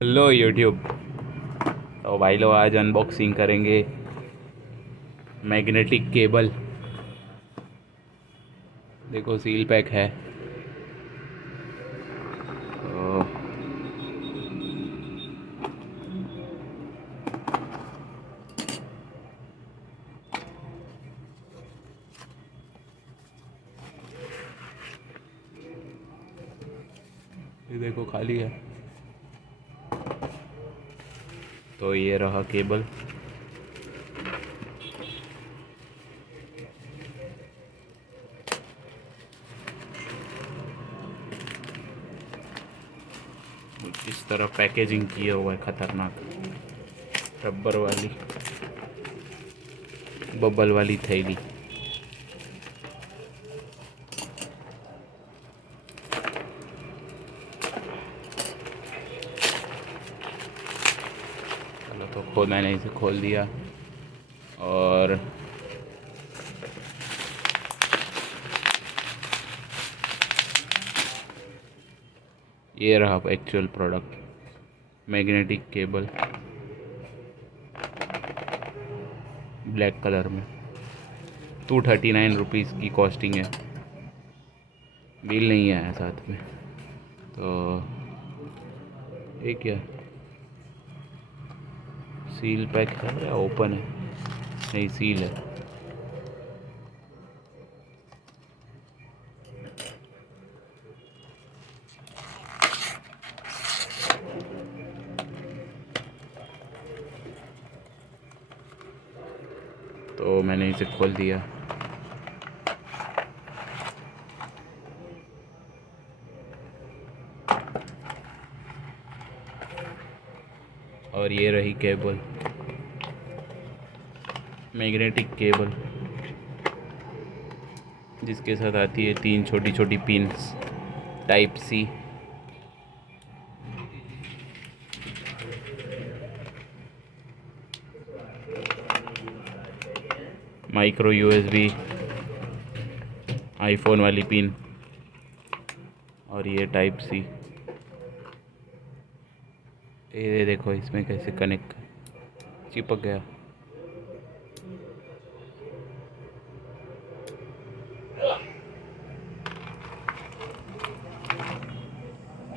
Hello YouTube. तो भाई लोग आज अनबॉक्सिंग करेंगे मैग्नेटिक केबल। देखो सील पैक है। तो ये देखो खाली है। तो ये रहा केबल। इस तरह पैकेजिंग किया हुआ है, खतरनाक रबर वाली बबल वाली थैली। चलो तो मैंने इसे खोल दिया और ये रहा actual product magnetic cable black colour में। 239 रुपीज़ की कॉस्टिंग है। बिल नहीं आया साथ में। तो ये क्या सील पैक है या ओपन है? नहीं, सील है। तो मैंने इसे खोल दिया और ये रही केबल, मैग्नेटिक केबल, जिसके साथ आती है 3 छोटी छोटी pins type C. Micro USB, iPhone वाली पिन और ये टाइप सी। ये देखो इसमें कैसे कनेक्ट चिपक गया।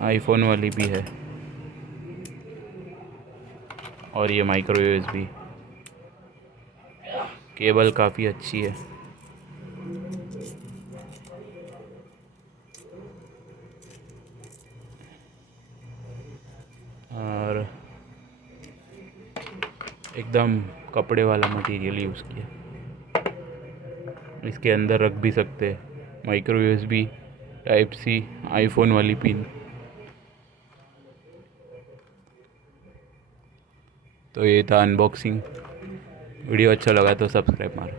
आईफोन वाली भी है और ये माइक्रो यूएसबी। केबल काफ़ी अच्छी है। और एकदम कपड़े वाला मटेरियल यूज़ किया। इसके अंदर रख भी सकते हैं micro USB, type C, iPhone वाली पिन। तो ये था अनबॉक्सिंग। वीडियो अच्छा लगा तो सब्सक्राइब मारो।